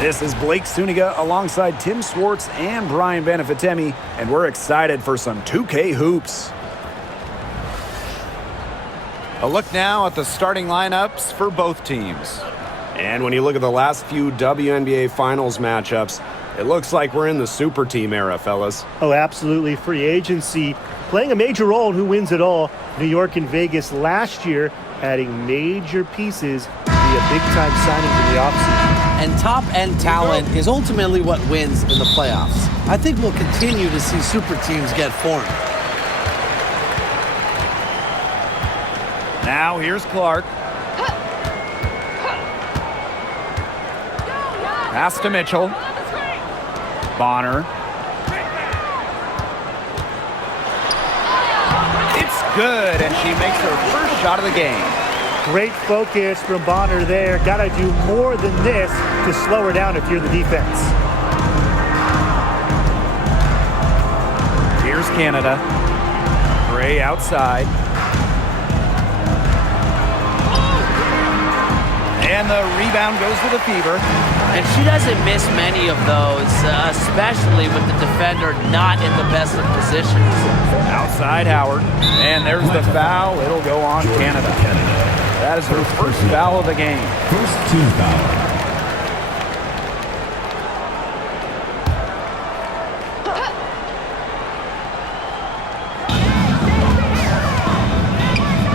This is Blake Suniga alongside Tim Swartz and Brian Benefitemi, and we're excited for some 2K hoops. A look now at the starting lineups for both teams. And when you look at the last few WNBA Finals matchups, it looks like we're in the super team era, fellas. Oh, absolutely. Free agency playing a major role in who wins it all. New York and Vegas last year adding major pieces via big-time signings in the offseason. And top-end talent is ultimately what wins in the playoffs. I think we'll continue to see super teams get formed. Now here's Clark. Pass to Mitchell. Bonner. It's good, and she makes her first shot of the game. Great focus from Bonner there. Got to do more than this to slow her down if you're the defense. Here's Canada. Gray outside. And the rebound goes to the Fever. And she doesn't miss many of those, especially with the defender not in the best of positions. Outside Howard. And there's the foul. It'll go on Canada. That is her first foul of the game. First team foul.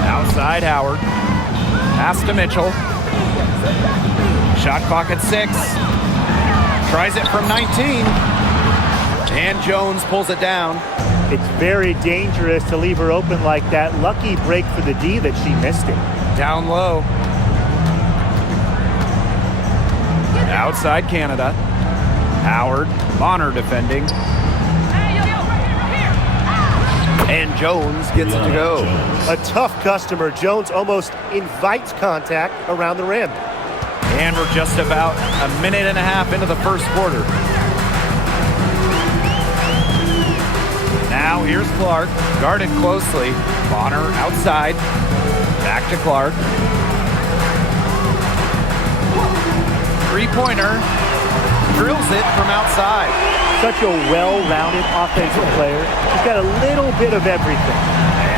Outside Howard. Pass to Mitchell. Shot clock at 6. Tries it from 19. And Jones pulls it down. It's very dangerous to leave her open like that. Lucky break for the D that she missed it. Down low. Outside Canada. Howard. Bonner defending. And Jones gets it to go. A tough customer. Jones almost invites contact around the rim. And we're just about a minute and a half into the first quarter. Now here's Clark, guarded closely. Bonner outside. Back to Clark. Three-pointer. Drills it from outside. Such a well-rounded offensive player. She's got a little bit of everything.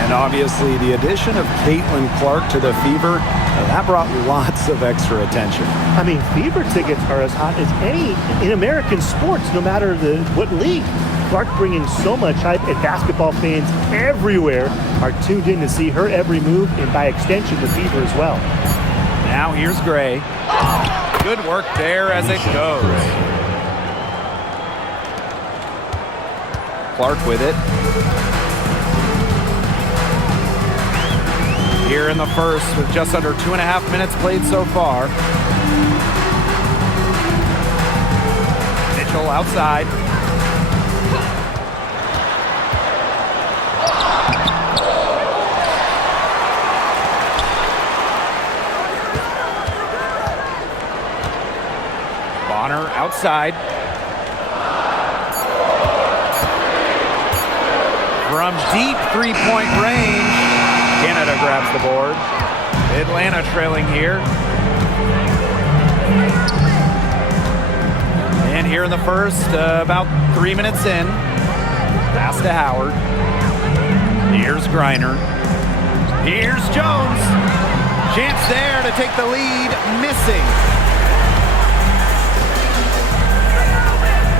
And obviously the addition of Caitlin Clark to the Fever, that brought lots of extra attention. I mean, Fever tickets are as hot as any in American sports, no matter what league. Clark bringing so much hype, and basketball fans everywhere are tuned in to see her every move, and by extension, the Fever as well. Now here's Gray. Good work there as it goes. Clark with it. Here in the first with just under 2.5 minutes played so far. Mitchell outside. Bonner outside. From deep three-point range, Canada grabs the board. Atlanta trailing here. And here in the first, about 3 minutes in. Pass to Howard. Here's Griner. Here's Jones. Chance there to take the lead, missing.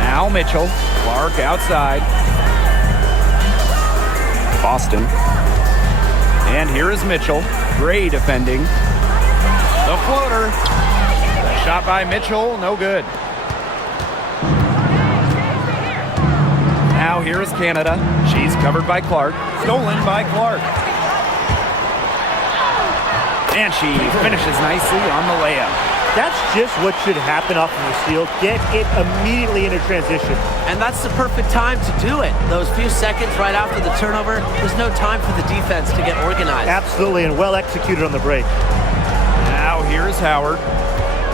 Now Mitchell. Clark outside. Boston. And here is Mitchell. Gray defending. The floater. Shot by Mitchell, no good. Now here is Canada. She's covered by Clark. Stolen by Clark. And she finishes nicely on the layup. That's just what should happen off of the steal. Get it immediately into transition. And that's the perfect time to do it. Those few seconds right after the turnover, there's no time for the defense to get organized. Absolutely, and well executed on the break. Now here's Howard.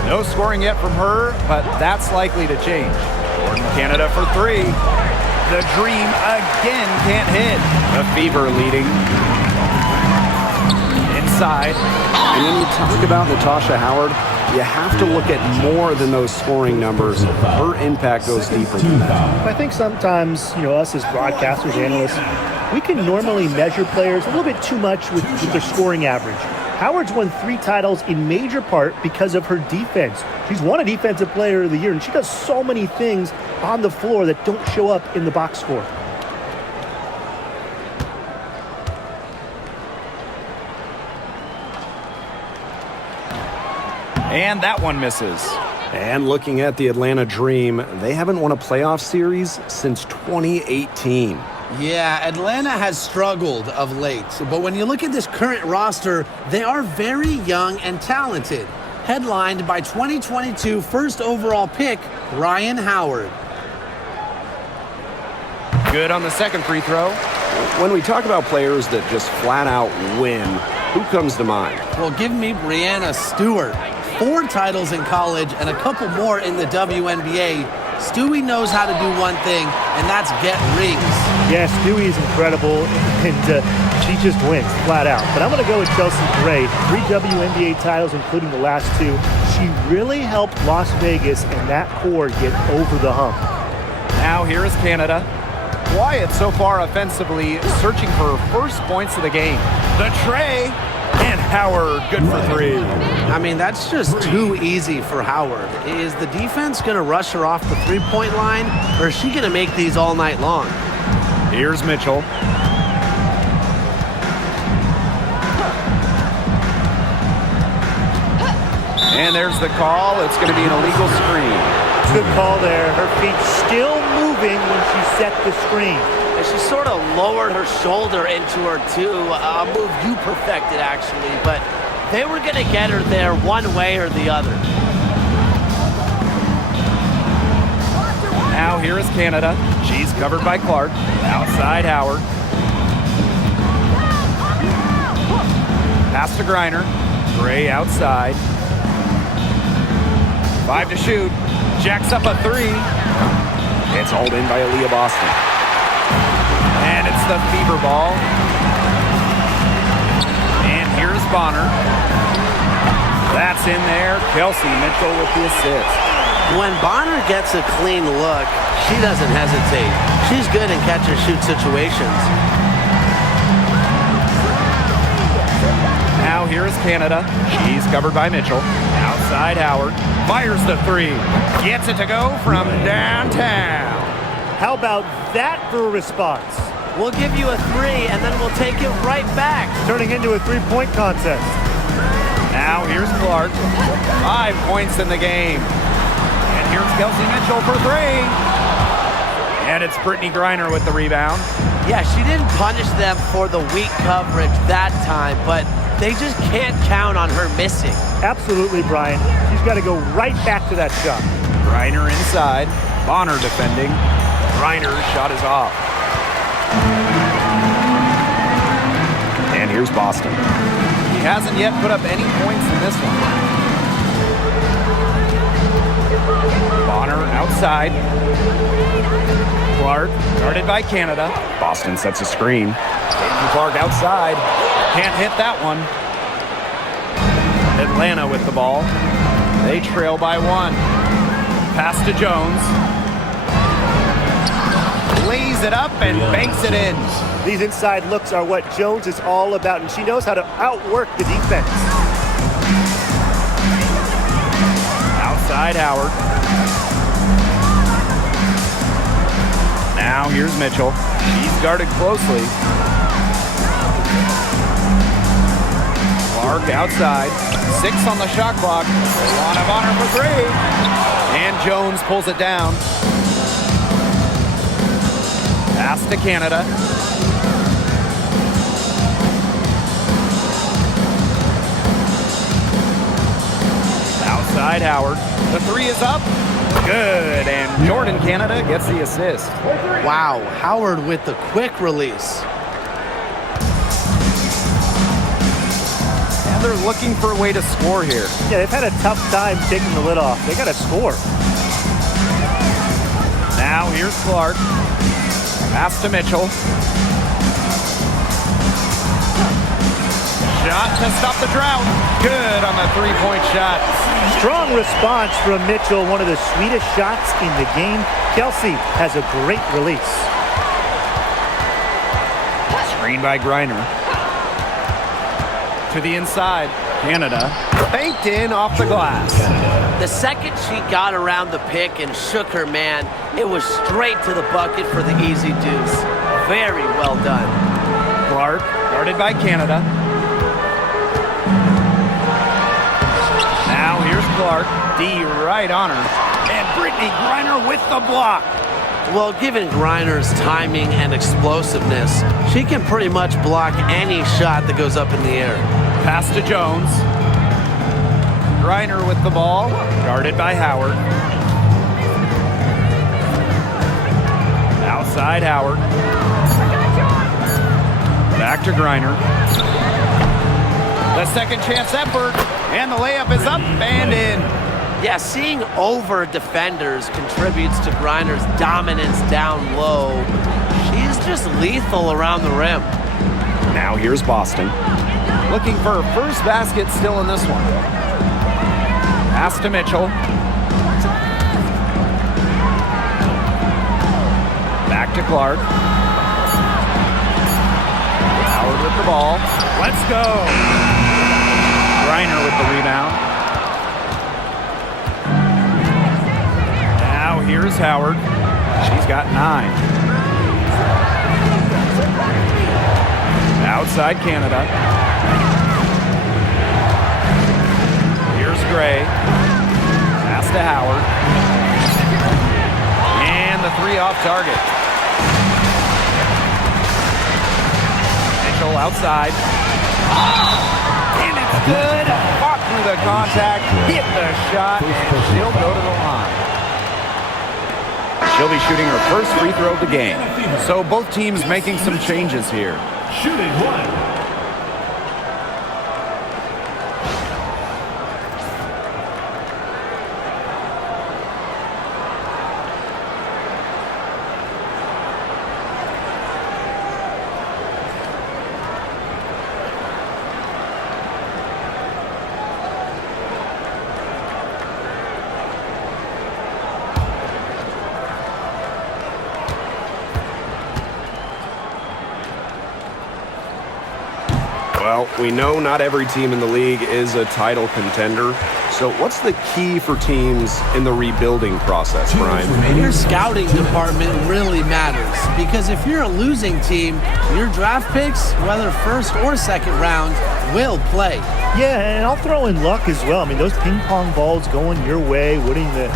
No scoring yet from her, but that's likely to change. Gordon Canada for 3. The Dream again can't hit. The Fever leading. Inside. And when you talk about Natasha Howard, you have to look at more than those scoring numbers. Her impact goes deeper than that. I think sometimes, us as broadcasters, analysts, we can normally measure players a little bit too much with their scoring average. Howard's won 3 titles in major part because of her defense. She's won a Defensive Player of the Year, and she does so many things on the floor that don't show up in the box score. And that one misses. And looking at the Atlanta Dream, they haven't won a playoff series since 2018. Yeah, Atlanta has struggled of late, but when you look at this current roster, they are very young and talented. Headlined by 2022 first overall pick, Ryan Howard. Good on the second free throw. When we talk about players that just flat out win, who comes to mind? Well, give me Breanna Stewart. 4 titles in college and a couple more in the WNBA. Stewie knows how to do one thing, and that's get rings. Yes, Stewie is incredible, and she just wins, flat out. But I'm going to go with Chelsea Gray. 3 WNBA titles, including the last 2. She really helped Las Vegas and that core get over the hump. Now here is Canada. Wyatt so far offensively searching for her first points of the game. The tray, and Howard good for 3. I mean, that's just too easy for Howard. Is the defense going to rush her off the three-point line, or is she going to make these all night long? Here's Mitchell. And there's the call. It's going to be an illegal screen. Good call there. Her feet still moving when she set the screen. And she sort of lowered her shoulder into her, too. A move you perfected, actually. But they were going to get her there one way or the other. Now here is Canada. She's covered by Clark. Outside Howard. Pass to Griner. Gray outside. 5 to shoot. Jacks up a 3. It's hauled in by Aaliyah Boston. And it's the fever ball. And here's Bonner. That's in there. Kelsey Mitchell with the assist. When Bonner gets a clean look, she doesn't hesitate. She's good in catch-and-shoot situations. Now here is Canada. She's covered by Mitchell. Outside Howard. Fires the 3. Gets it to go from downtown. How about that for a response? We'll give you a 3, and then we'll take it right back. Turning into a 3-point contest. Now here's Clark. 5 points in the game. And here's Kelsey Mitchell for 3. And it's Brittany Griner with the rebound. Yeah, she didn't punish them for the weak coverage that time, but they just can't count on her missing. Absolutely, Brian. She's got to go right back to that shot. Griner inside. Bonner defending. Griner's shot is off. And here's Boston. He hasn't yet put up any points in this one. Bonner outside. Clark guarded by Canada. Boston sets a screen. Caitlin Clark outside. Can't hit that one. Atlanta with the ball. They trail by 1. Pass to Jones. Lays it up and banks it in. These inside looks are what Jones is all about, and she knows how to outwork the defense. Outside Howard. Now here's Mitchell. She's guarded closely. Clark outside. 6 on the shot clock. One of honor for 3. And Jones pulls it down. Pass to Canada. Outside Howard. The 3 is up. Good. And Jordan Canada gets the assist. Wow, Howard with the quick release. And they're looking for a way to score here. Yeah, they've had a tough time taking the lid off. They got to score. Now here's Clark. Pass to Mitchell. Shot to stop the drought. Good on the three-point shot. Strong response from Mitchell, one of the sweetest shots in the game. Kelsey has a great release. Screen by Griner. To the inside. Canada banked in off the glass. The second she got around the pick and shook her man, it was straight to the bucket for the easy deuce. Very well done. Clark guarded by Canada. Now here's Clark. D right on her. And Brittany Griner with the block. Well, given Griner's timing and explosiveness, she can pretty much block any shot that goes up in the air. Pass to Jones. Griner with the ball. Guarded by Howard. Outside Howard. Back to Griner. The second chance effort. And the layup is up and in. Yeah, seeing over defenders contributes to Griner's dominance down low. She's just lethal around the rim. Now here's Boston. Looking for her first basket still in this one. Pass to Mitchell. Back to Clark. Howard with the ball. Let's go. Griner with the rebound. Now here's Howard. She's got 9. Outside Canada. Here's Gray. Pass to Howard. And the 3 off target. Mitchell outside. And it's good. Fought through the contact, hit the shot, and she'll go to the line. She'll be shooting her first free throw of the game. So both teams making some changes here. Shooting 1. Well, we know not every team in the league is a title contender. So what's the key for teams in the rebuilding process, Brian? Your scouting department really matters, because if you're a losing team, your draft picks, whether first or second round, will play. Yeah, and I'll throw in luck as well. I mean, those ping pong balls going your way, winning the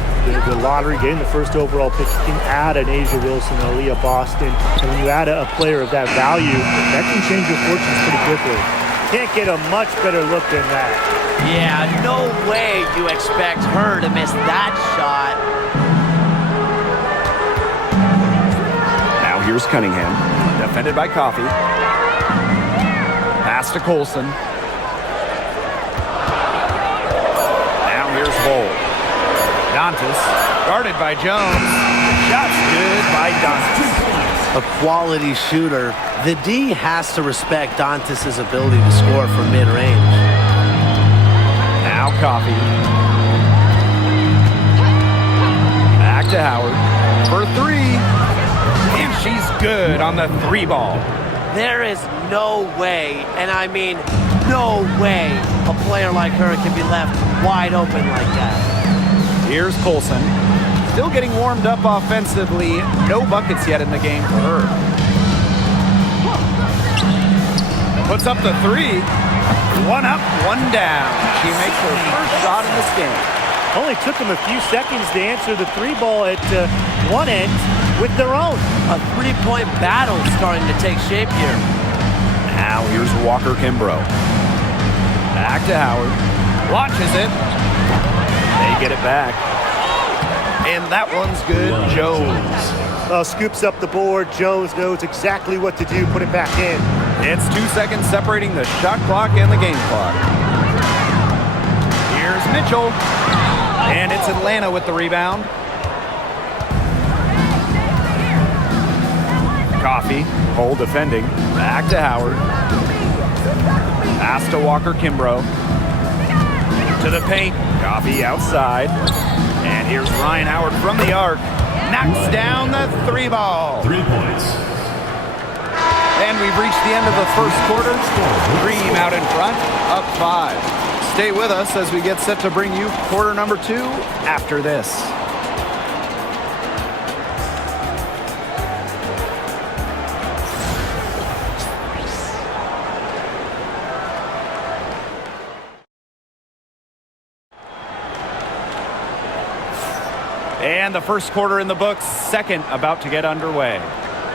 lottery, getting the first overall pick, you can add an Asia Wilson, an Aaliyah Boston, and when you add a player of that value, that can change your fortunes pretty quickly. Can't get a much better look than that. Yeah, no way you expect her to miss that shot. Now here's Cunningham. Defended by Coffey. Pass to Colson. Now here's Bowl. Dantas, guarded by Jones. Shot's good by Dantas. A quality shooter. The D has to respect Dantas' ability to score from mid-range. Now Coffey. Back to Howard for 3. And she's good on the 3 ball. There is no way, and I mean no way, a player like her can be left wide open like that. Here's Colson. Still getting warmed up offensively. No buckets yet in the game for her. Puts up the 3. 1 up, 1 down. She makes her first shot in this game. Only took them a few seconds to answer the 3 ball at one end with their own. A 3-point battle starting to take shape here. Now here's Walker Kimbrough. Back to Howard. Launches it. They get it back. And that one's good. Jones. Scoops up the board. Jones knows exactly what to do. Put it back in. It's 2 seconds separating the shot clock and the game clock. Here's Mitchell. And it's Atlanta with the rebound. Coffey, Cole defending. Back to Howard. Pass to Walker Kimbrough. To the paint. Coffee outside. And here's Ryan Howard from the arc. Knocks down the 3 ball. 3 points. And we've reached the end of the first quarter. Dream out in front, up 5. Stay with us as we get set to bring you quarter number 2 after this. And the first quarter in the books, second about to get underway.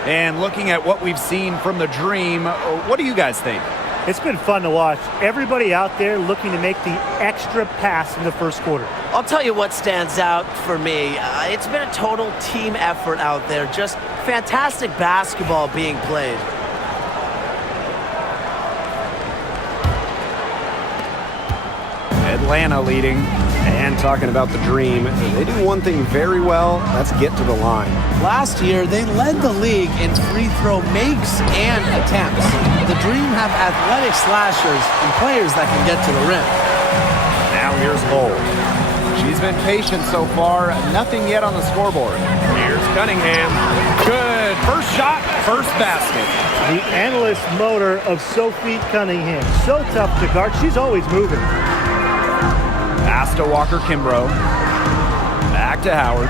And looking at what we've seen from the Dream, what do you guys think? It's been fun to watch. Everybody out there looking to make the extra pass in the first quarter. I'll tell you what stands out for me. It's been a total team effort out there. Just fantastic basketball being played. Atlanta leading. And talking about the Dream, they do one thing very well, that's get to the line. Last year, they led the league in free throw makes and attempts. The Dream have athletic slashers and players that can get to the rim. Now here's Hull. She's been patient so far, nothing yet on the scoreboard. Here's Cunningham. Good. First shot, first basket. The endless motor of Sophie Cunningham. So tough to guard. She's always moving. Pass to Walker Kimbrough. Back to Howard.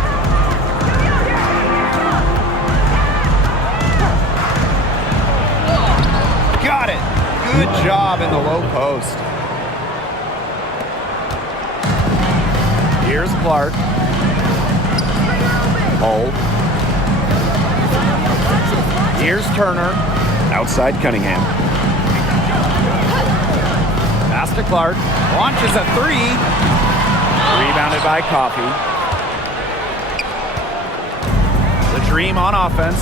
Got it. Good job in the low post. Here's Clark. Hold. Here's Turner. Outside Cunningham. Pass to Clark. Launches a 3. Rebounded by Coffey. The Dream on offense.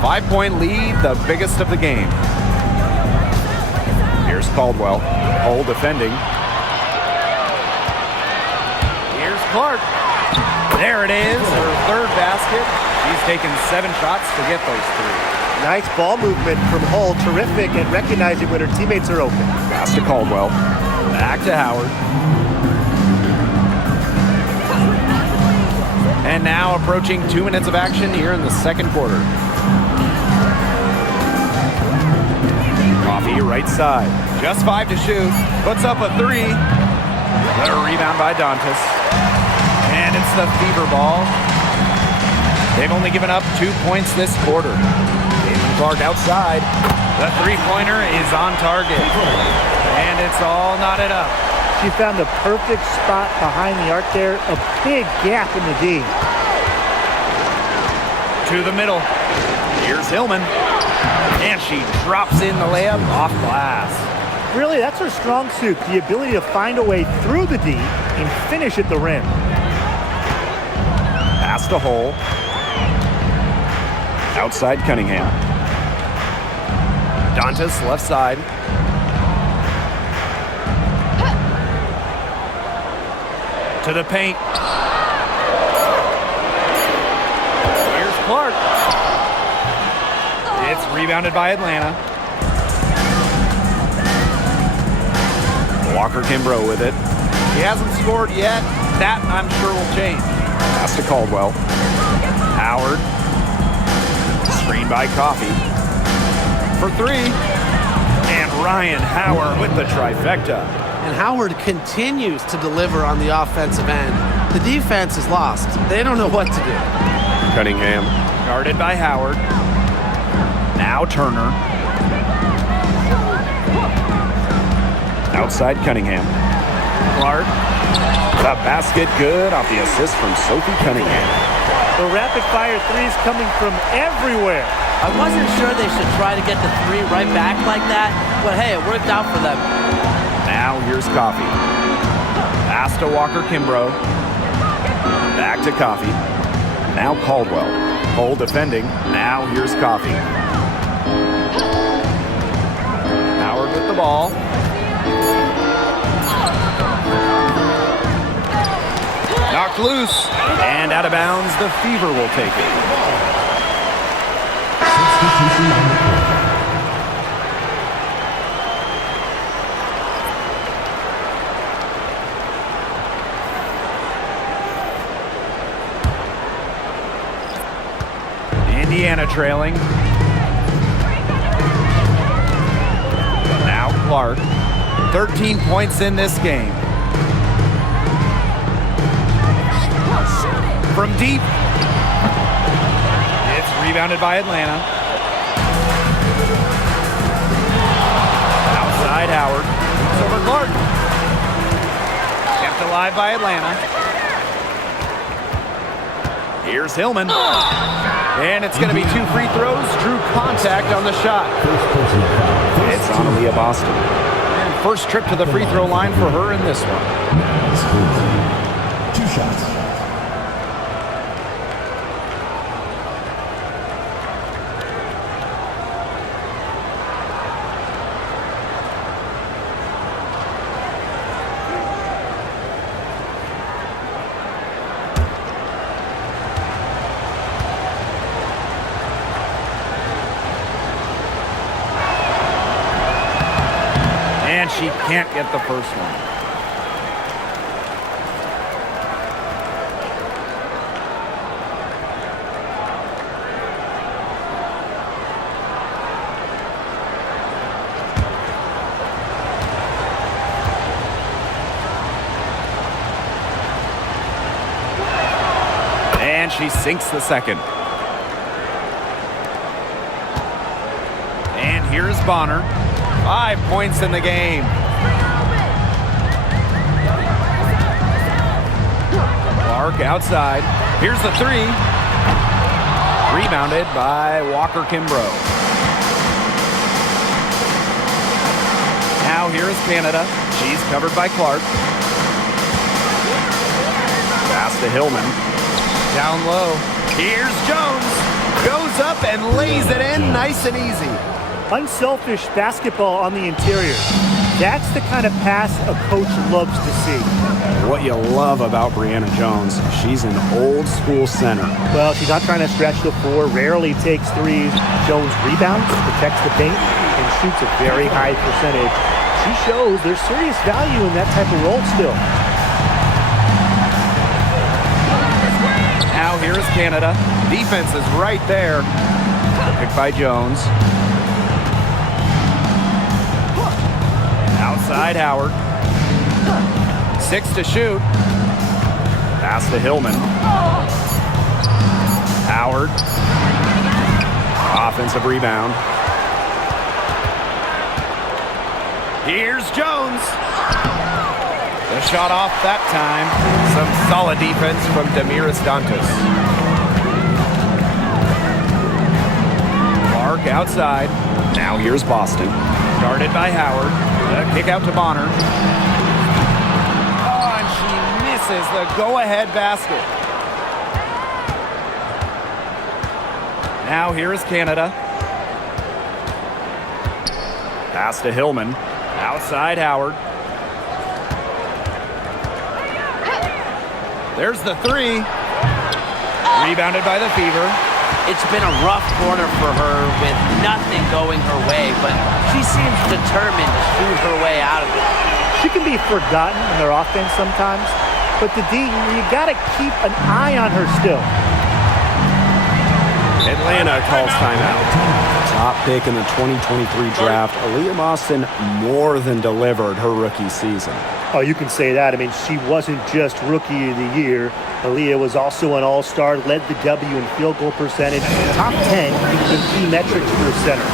5-point lead, the biggest of the game. Here's Caldwell. Hull defending. Here's Clark. There it is, her third basket. She's taken 7 shots to get those 3. Nice ball movement from Hull. Terrific at recognizing when her teammates are open. Pass to Caldwell. Back to Howard. And now approaching 2 minutes of action here in the second quarter. Coffey right side. Just 5 to shoot. Puts up a 3. The rebound by Dantas. And it's the Fever ball. They've only given up 2 points this quarter. Caitlin Clark outside. The three-pointer is on target. And it's all knotted up. She found the perfect spot behind the arc there. A big gap in the D. To the middle. Here's Hillman. And she drops in the layup off glass. Really, that's her strong suit. The ability to find a way through the D and finish at the rim. Pass to Hull. Outside Cunningham. Dantas left side. To the paint. Here's Clark. It's rebounded by Atlanta. Walker Kimbrough with it. He hasn't scored yet. That, I'm sure, will change. Pass to Caldwell. Howard. Screen by Coffey. For 3. And Ryan Howard with the trifecta. And Howard continues to deliver on the offensive end. The defense is lost. They don't know what to do. Cunningham. Guarded by Howard. Now Turner. Outside Cunningham. Clark. The basket good off the assist from Sophie Cunningham. The rapid-fire threes coming from everywhere. I wasn't sure they should try to get the 3 right back like that, but hey, it worked out for them. Now here's Coffey. Pass to Walker Kimbrough. Back to Coffey. Now Caldwell. Hull defending. Now here's Coffey. Howard with the ball. Knocked loose. And out of bounds, the Fever will take it. Substitution on the court. Indiana trailing. Now Clark. 13 points in this game. From deep. It's rebounded by Atlanta. Outside Howard. It's over Clark. Kept alive by Atlanta. Here's Hillman. And it's going to be 2 free throws. Drew contact on the shot. It's on Aaliyah Boston. And first trip to the free throw line for her in this one. 2 shots. And she can't get the first one. And she sinks the second. And here's Bonner. 5 points in the game. Clark outside. Here's the 3. Rebounded by Walker Kimbrough. Now here's Canada. She's covered by Clark. Pass to Hillman. Down low. Here's Jones. Goes up and lays it in nice and easy. Unselfish basketball on the interior. That's the kind of pass a coach loves to see. What you love about Brianna Jones, she's an old school center. Well, she's not trying to stretch the floor, rarely takes threes. Jones rebounds, protects the paint, and shoots a very high percentage. She shows there's serious value in that type of role still. Now here's Canada. Defense is right there. Picked by Jones. Outside Howard. 6 to shoot. Pass to Hillman. Howard. Offensive rebound. Here's Jones. The shot off that time. Some solid defense from Damiris Dantas. Clark outside. Now here's Boston. Guarded by Howard. The kick out to Bonner. Oh, and she misses the go-ahead basket. Now here is Canada. Pass to Hillman. Outside Howard. There's the 3. Rebounded by the Fever. It's been a rough quarter for her with nothing going her way, but she seems determined to shoot her way out of it. She can be forgotten in their offense sometimes, but the D, you got to keep an eye on her still. Atlanta calls timeout. Top pick in the 2023 draft, Aaliyah Boston more than delivered her rookie season. Oh, you can say that. I mean, she wasn't just Rookie of the Year. Aaliyah was also an All-Star, led the W in field goal percentage, top 10 in key metrics for a center,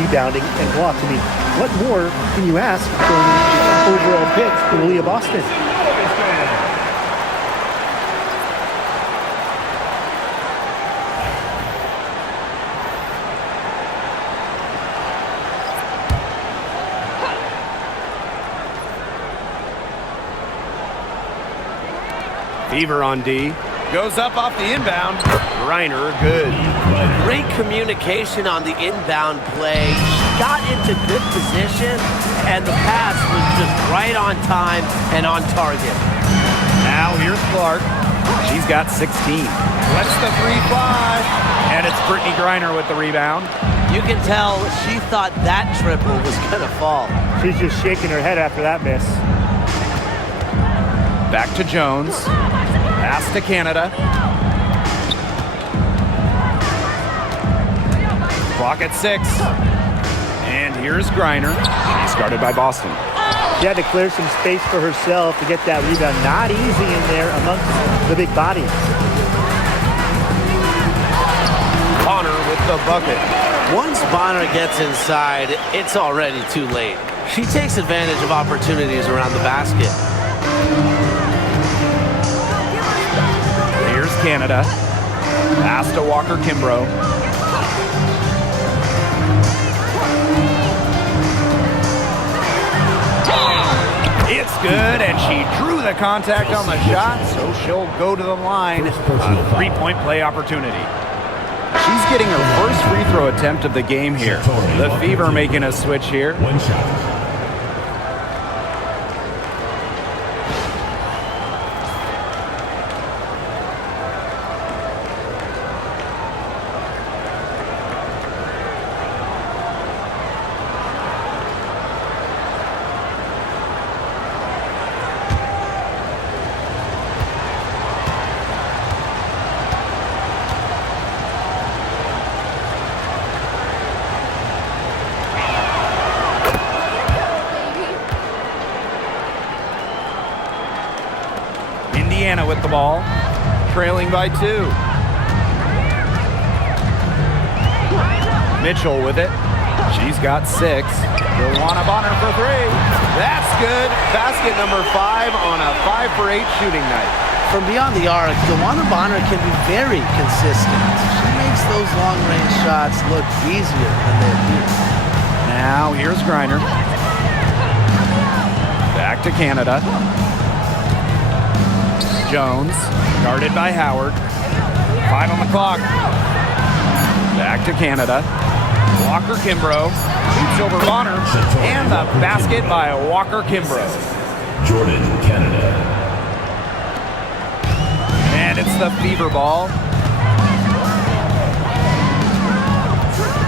rebounding and blocks. I mean, what more can you ask from overall pick for Aaliyah Boston? Fever on D. Goes up off the inbound. Reiner, good. Great communication on the inbound play. She got into good position, and the pass was just right on time and on target. Now here's Clark. She's got 16. Lets the 3 fly. And it's Brittany Griner with the rebound. You can tell she thought that triple was going to fall. She's just shaking her head after that miss. Back to Jones. Pass to Canada. Clock at 6. And here's Griner. She's guarded by Boston. She had to clear some space for herself to get that rebound. Not easy in there amongst the big bodies. Bonner with the bucket. Once Bonner gets inside, it's already too late. She takes advantage of opportunities around the basket. Here's Canada. Pass to Walker Kimbrough. It's good, and she drew the contact on the shot, so she'll go to the line. A three-point play opportunity. She's getting her first free throw attempt of the game here. The Fever making a switch here. One shot. Indiana with the ball, trailing by 2. Mitchell with it. She's got 6. Luana Bonner for 3. That's good. Basket number 5 on a 5 for 8 shooting night. From beyond the arc, DeWanna Bonner can be very consistent. She makes those long-range shots look easier than they appear. Now here's Griner. Back to Canada. Jones, guarded by Howard. 5 on the clock. Back to Canada. Walker Kimbrough shoots over Bonner, and the basket by Walker Kimbrough. Jordan, Canada. And it's the Fever ball.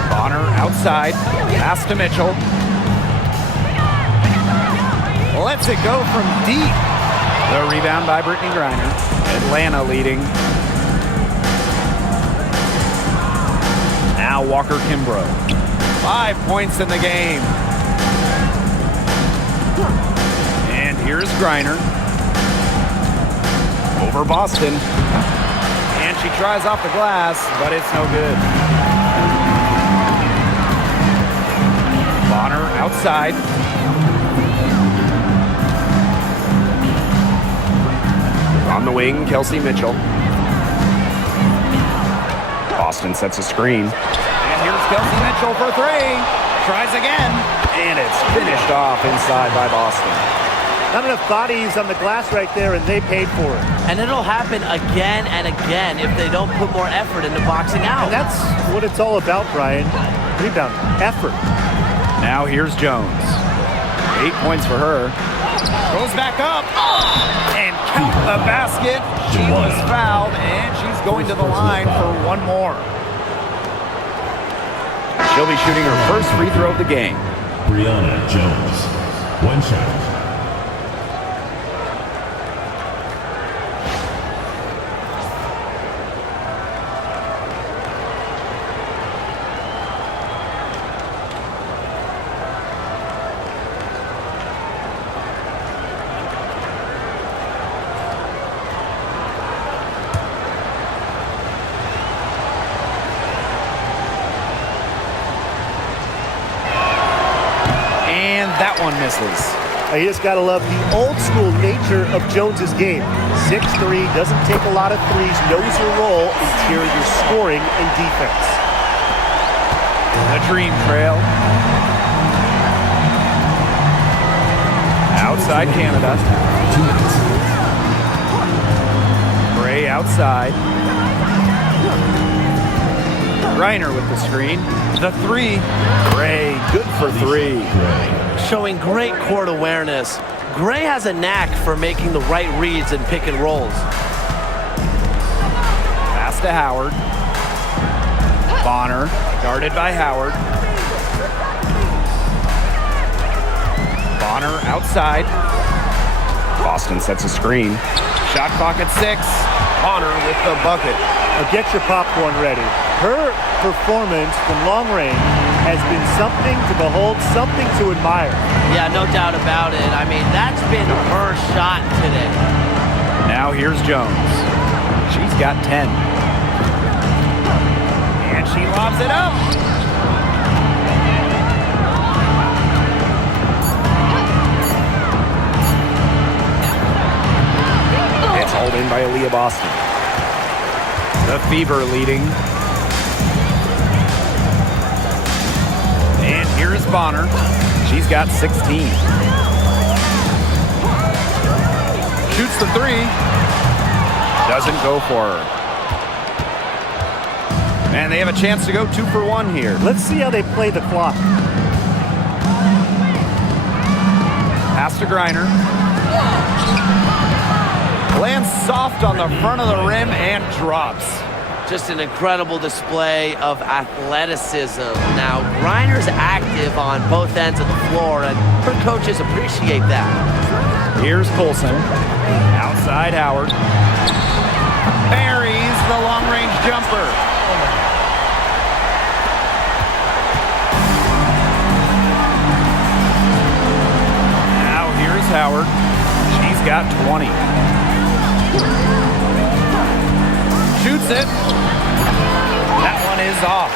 Bonner outside. Pass to Mitchell. Lets it go from deep. The rebound by Brittany Griner. Atlanta leading. Now Walker Kimbrough. 5 points in the game. And here's Griner. Over Boston. And she tries off the glass, but it's no good. Bonner outside. On the wing, Kelsey Mitchell. Boston sets a screen. And here's Kelsey Mitchell for 3. Tries again. And it's finished off inside by Boston. Not enough bodies on the glass right there, and they paid for it. And it'll happen again and again if they don't put more effort into boxing out. And that's what it's all about, Brian. Rebound, effort. Now here's Jones. 8 points for her. Goes back up. And count the basket. She was fouled, and she's going to the line for 1 more. She'll be shooting her first free throw of the game. Brianna Jones. 1 shot. That one misses. You just got to love the old school nature of Jones's game. 6'3", doesn't take a lot of threes, knows her role, interior scoring and defense. The dream trail. Outside Canada. Gray outside. Griner with the screen. The 3. Gray, good for 3. Showing great court awareness. Gray has a knack for making the right reads and pick and rolls. Pass to Howard. Bonner, guarded by Howard. Bonner outside. Boston sets a screen. Shot clock at 6. Bonner with the bucket. Get your popcorn ready. Her performance from long range has been something to behold, something to admire. Yeah, no doubt about it. I mean, that's been her shot today. Now here's Jones. She's got 10. And she lobs it up. It's hauled in by Aaliyah Boston. The Fever leading. And here is Bonner. She's got 16. Shoots the three. Doesn't go for her. And they have a chance to go 2 for 1 here. Let's see how they play the clock. Pass to Griner. Lands soft on the front of the rim and drops. Just an incredible display of athleticism. Now, Griner's active on both ends of the floor, and her coaches appreciate that. Here's Colson. Outside Howard. Buries the long-range jumper. Now here's Howard. She's got 20. Shoots it. That one is off.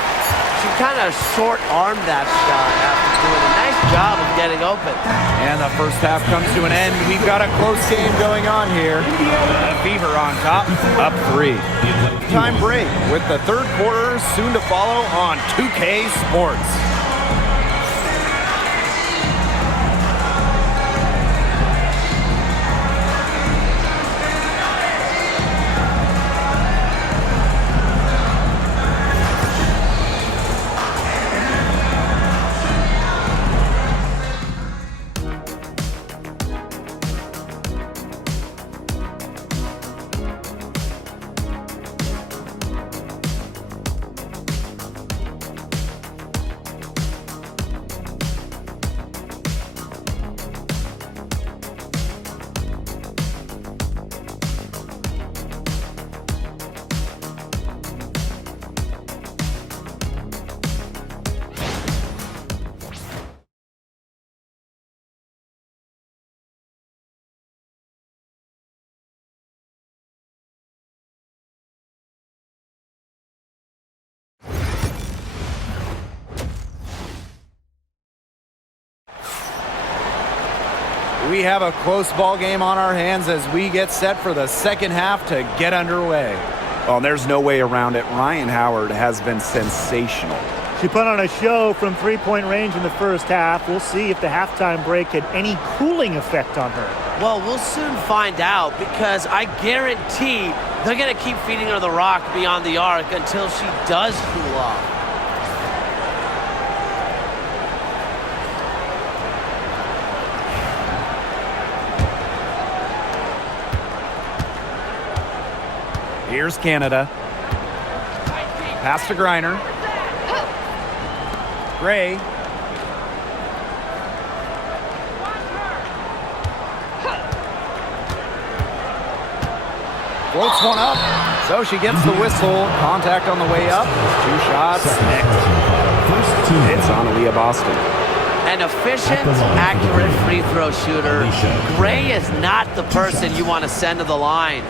She kind of short-armed that shot after doing a nice job of getting open. And the first half comes to an end. We've got a close game going on here. The Fever on top, up 3. Time break with the third quarter soon to follow on 2K Sports. We have a close ball game on our hands as we get set for the second half to get underway. Well, there's no way around it. Ryan Howard has been sensational. She put on a show from three-point range in the first half. We'll see if the halftime break had any cooling effect on her. Well, we'll soon find out, because I guarantee they're going to keep feeding her the rock beyond the arc until she does cool off. Here's Canada. Pass to Griner. Gray. Floats one up. So she gets the whistle. Contact on the way up. 2 shots. It's on Aaliyah Boston. An efficient, accurate free throw shooter. Gray is not the person you want to send to the line.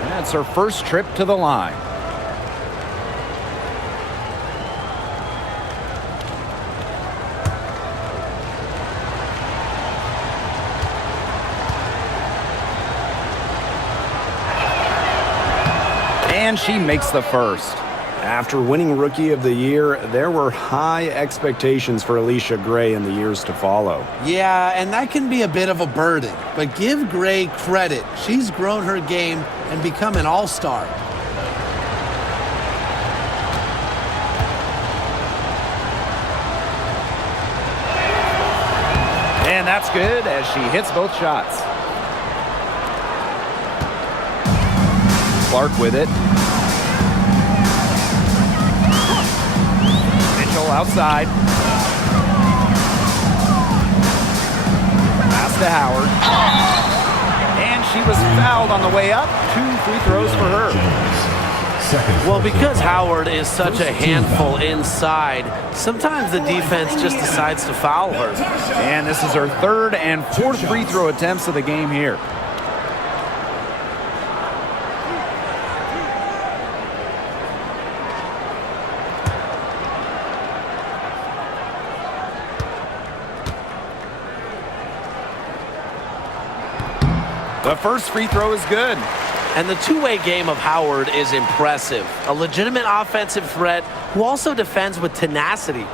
That's her first trip to the line. And she makes the first. After winning Rookie of the Year, there were high expectations for Alicia Gray in the years to follow. Yeah, and that can be a bit of a burden. But give Gray credit. She's grown her game and become an all-star. And that's good as she hits both shots. Clark with it. Mitchell outside. Pass to Howard. And she was fouled on the way up. 2 free throws for her. Second Well, personal because foul. Howard is such a First team handful foul. inside, sometimes the defense just decides to foul her. And this is her third and fourth free throw attempts of the game here. The first free throw is good. And the two-way game of Howard is impressive. A legitimate offensive threat who also defends with tenacity.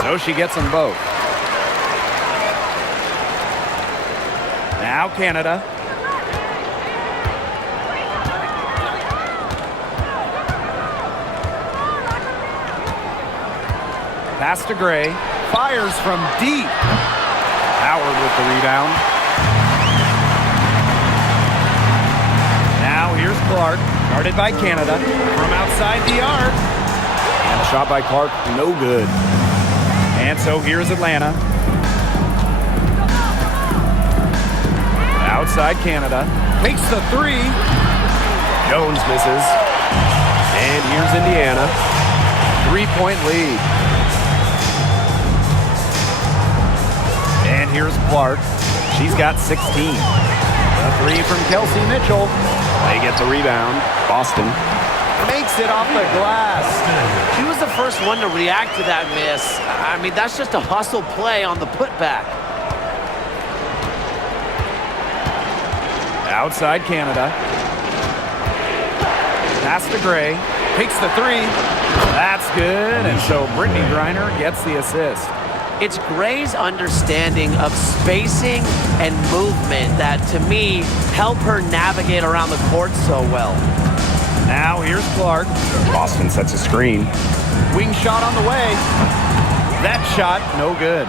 So she gets them both. Now Canada. Pass to Gray. Fires from deep. Howard with the rebound. Now here's Clark. Guarded by Canada. From outside the arc. And a shot by Clark, no good. And so here's Atlanta. Outside Canada. Takes the three. Jones misses. And here's Indiana. 3-point lead. And here's Clark. She's got 16. The three from Kelsey Mitchell. They get the rebound. Boston. Makes it off the glass. She was the first one to react to that miss. I mean, that's just a hustle play on the putback. Outside Canada. Pass to Gray. Takes the three. That's good. And so Brittany Griner gets the assist. It's Gray's understanding of spacing and movement that, to me, help her navigate around the court so well. Now here's Clark. Boston sets a screen. Wing shot on the way. That shot, no good.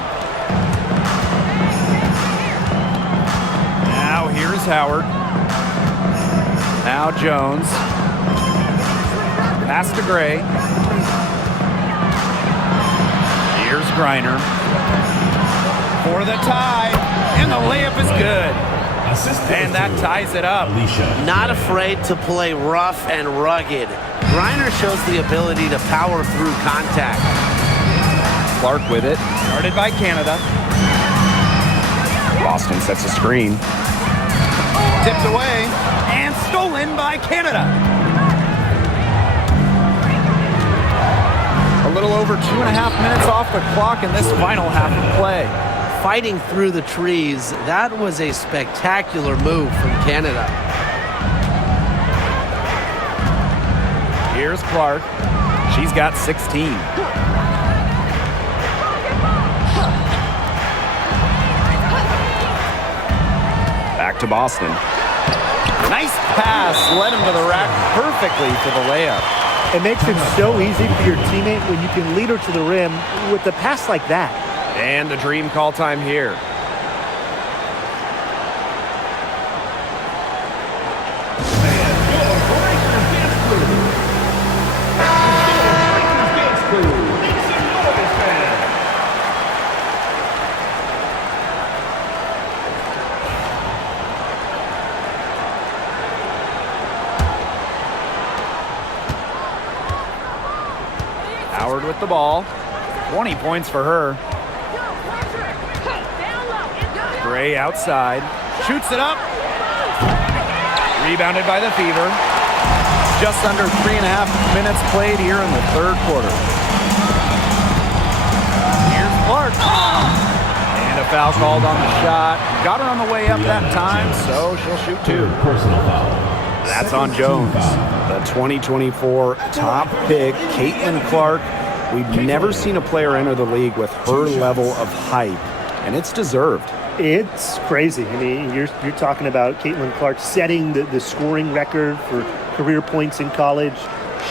Now here's Howard. Now Jones. Pass to Gray. Here's Griner. For the tie. And the layup is good. And that ties it up. Not afraid to play rough and rugged. Griner shows the ability to power through contact. Clark with it. Guarded by Canada. Boston sets a screen. Tipped away. And stolen by Canada. A little over 2.5 minutes off the clock in this final half of play. Fighting through the trees, that was a spectacular move from Canada. Here's Clark. She's got 16. Back to Boston. Nice pass. Led him to the rack perfectly for the layup. It makes it so easy for your teammate when you can lead her to the rim with a pass like that. And the dream call time here. Howard with the ball. 20 points for her. Gray outside. Shoots it up. Rebounded by the Fever. Just under 3.5 minutes played here in the third quarter. Here's Clark. And a foul called on the shot. Got her on the way up that time, so she'll shoot two. Third personal foul. That's on Jones. The 2024 top pick, Caitlin Clark. We've never seen a player enter the league with her level of hype, and it's deserved. It's crazy. I mean, you're talking about Caitlin Clark setting the scoring record for career points in college,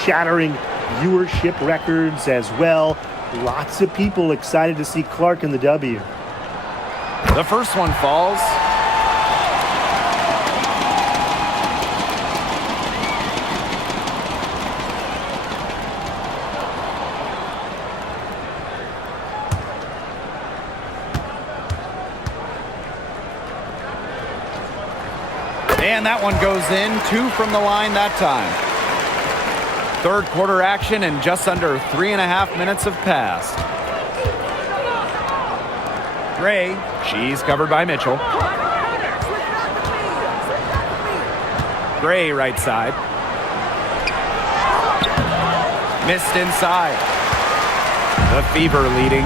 shattering viewership records as well. Lots of people excited to see Clark in the W. The first one falls. And that one goes in. 2 from the line that time. Third quarter action and just under 3.5 minutes have passed. Gray, she's covered by Mitchell. Gray right side. Missed inside. The Fever leading.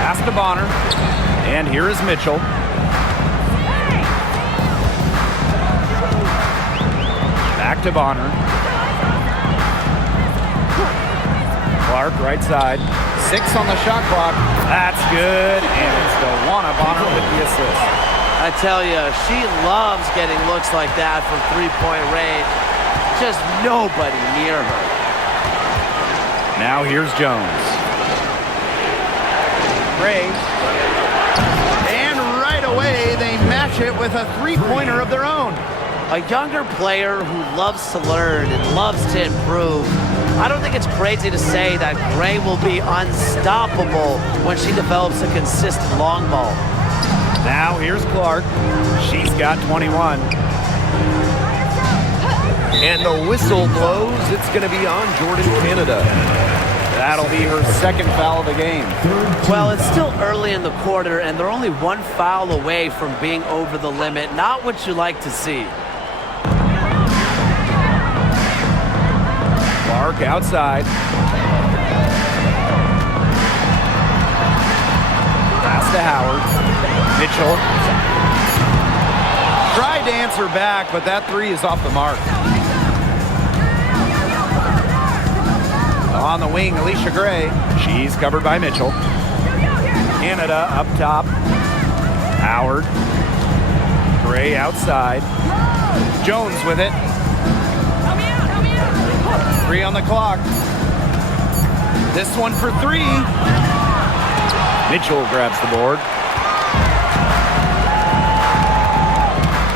Pass to Bonner. And here is Mitchell. Back to Bonner. Clark right side. 6 on the shot clock. That's good. And it's DeWanna Bonner with the assist. I tell you, she loves getting looks like that from three-point range. Just nobody near her. Now here's Jones. Gray. And right away, they match it with a three-pointer of their own. A younger player who loves to learn and loves to improve. I don't think it's crazy to say that Gray will be unstoppable when she develops a consistent long ball. Now here's Clark. She's got 21. And the whistle blows. It's going to be on Jordan Canada. That'll be her second foul of the game. Well, it's still early in the quarter, and they're only 1 foul away from being over the limit. Not what you like to see. Clark outside. Pass to Howard. Mitchell. Tried to answer back, but that three is off the mark. On the wing, Alicia Gray. She's covered by Mitchell. Canada up top. Howard. Gray outside. Jones with it. 3 on the clock. This one for 3. Mitchell grabs the board.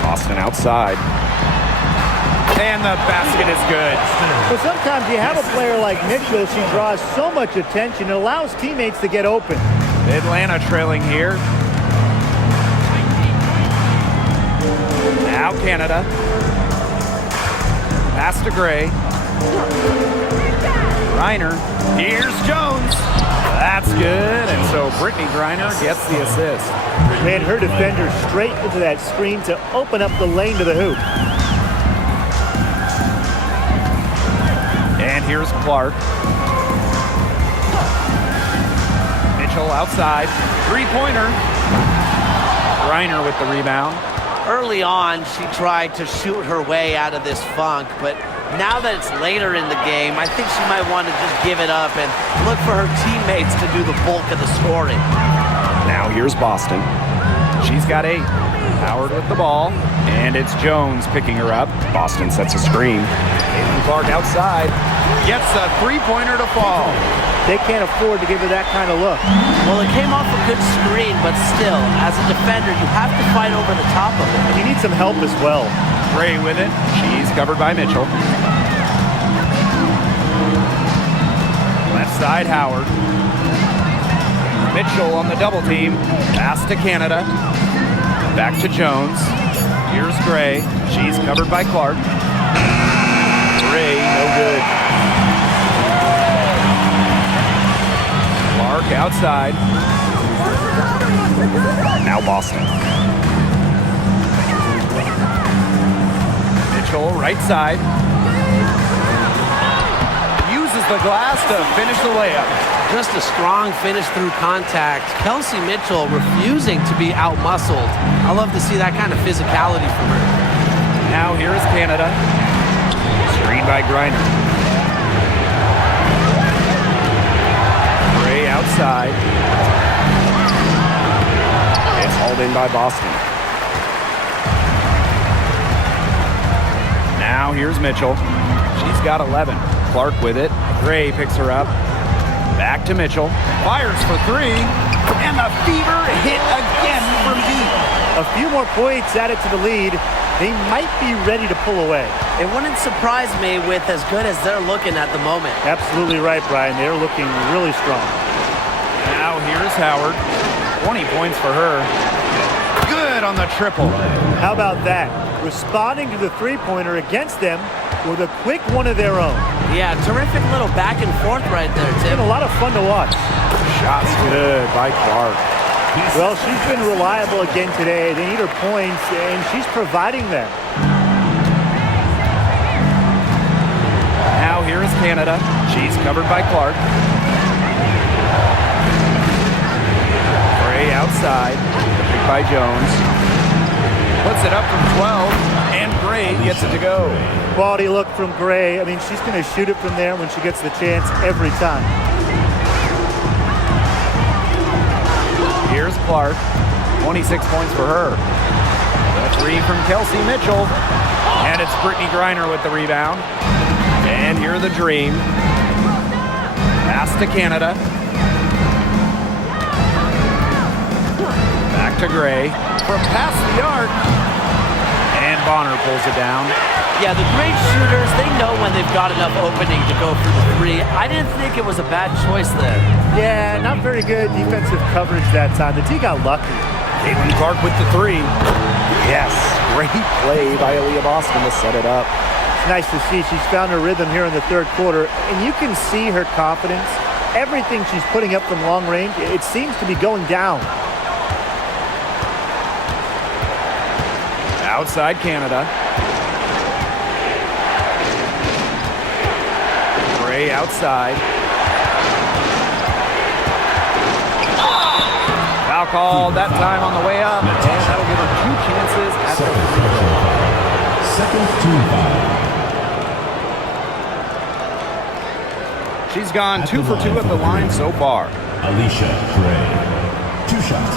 Boston outside. And the basket is good. Well, sometimes you have a player like Mitchell. She draws so much attention. It allows teammates to get open. Atlanta trailing here. Now Canada. Pass to Gray. Griner. Here's Jones. That's good. And so Brittany Griner gets the assist. Man, her defender straight into that screen to open up the lane to the hoop. And here's Clark. Mitchell outside. Three-pointer. Griner with the rebound. Early on, she tried to shoot her way out of this funk, but now that it's later in the game, I think she might want to just give it up and look for her teammates to do the bulk of the scoring. Now here's Boston. She's got 8. Howard with the ball, and it's Jones picking her up. Boston sets a screen. Caitlin Clark outside. Gets a three-pointer to fall. They can't afford to give her that kind of look. Well, it came off a good screen, but still, as a defender, you have to fight over the top of it. And you need some help as well. Gray with it. She's covered by Mitchell. Left side, Howard. Mitchell on the double team. Pass to Canada. Back to Jones. Here's Gray. She's covered by Clark. Gray, no good. Clark outside. Now Boston. Mitchell, right side. Uses the glass to finish the layup. Just a strong finish through contact. Kelsey Mitchell refusing to be out-muscled. I love to see that kind of physicality from her. Now here is Canada. Screen by Griner. Gray outside. It's hauled in by Boston. Now here's Mitchell. She's got 11. Clark with it. Gray picks her up. Back to Mitchell. Fires for 3. And the Fever hit again from deep. A few more points added to the lead. They might be ready to pull away. It wouldn't surprise me with as good as they're looking at the moment. Absolutely right, Brian. They're looking really strong. Now here's Howard. 20 points for her. Good. good on the triple. How about that? Responding to the three-pointer against them with a quick one of their own. Yeah, terrific little back and forth right there, It's Tim. been a lot of fun to watch. Shots good by Clark. Well, she's been reliable again today. They need her points, and she's providing them. Now here is Canada. She's covered by Clark. Gray outside. Picked by Jones. Puts it up from 12, and Gray gets it to go. Quality look from Gray. I mean, she's going to shoot it from there when she gets the chance every time. Here's Clark. 26 points for her. The three from Kelsey Mitchell. And it's Brittany Griner with the rebound. And here the Dream. Pass to Canada. Back to Gray. From past the arc. And Bonner pulls it down. Yeah, the great shooters, they know when they've got enough opening to go for the three. I didn't think it was a bad choice there. Yeah, not very good defensive coverage that time. The T got lucky. Caitlin Clark with the three. Yes, great play by Aaliyah Boston to set it up. It's nice to see she's found her rhythm here in the third quarter, and you can see her confidence. Everything she's putting up from long range, it seems to be going down. Outside Canada. Gray outside. Foul called that time on the way up, and that'll give her 2 chances at the free throw. She's gone 2 for 2 at the line so far. Alicia Gray. 2 shots.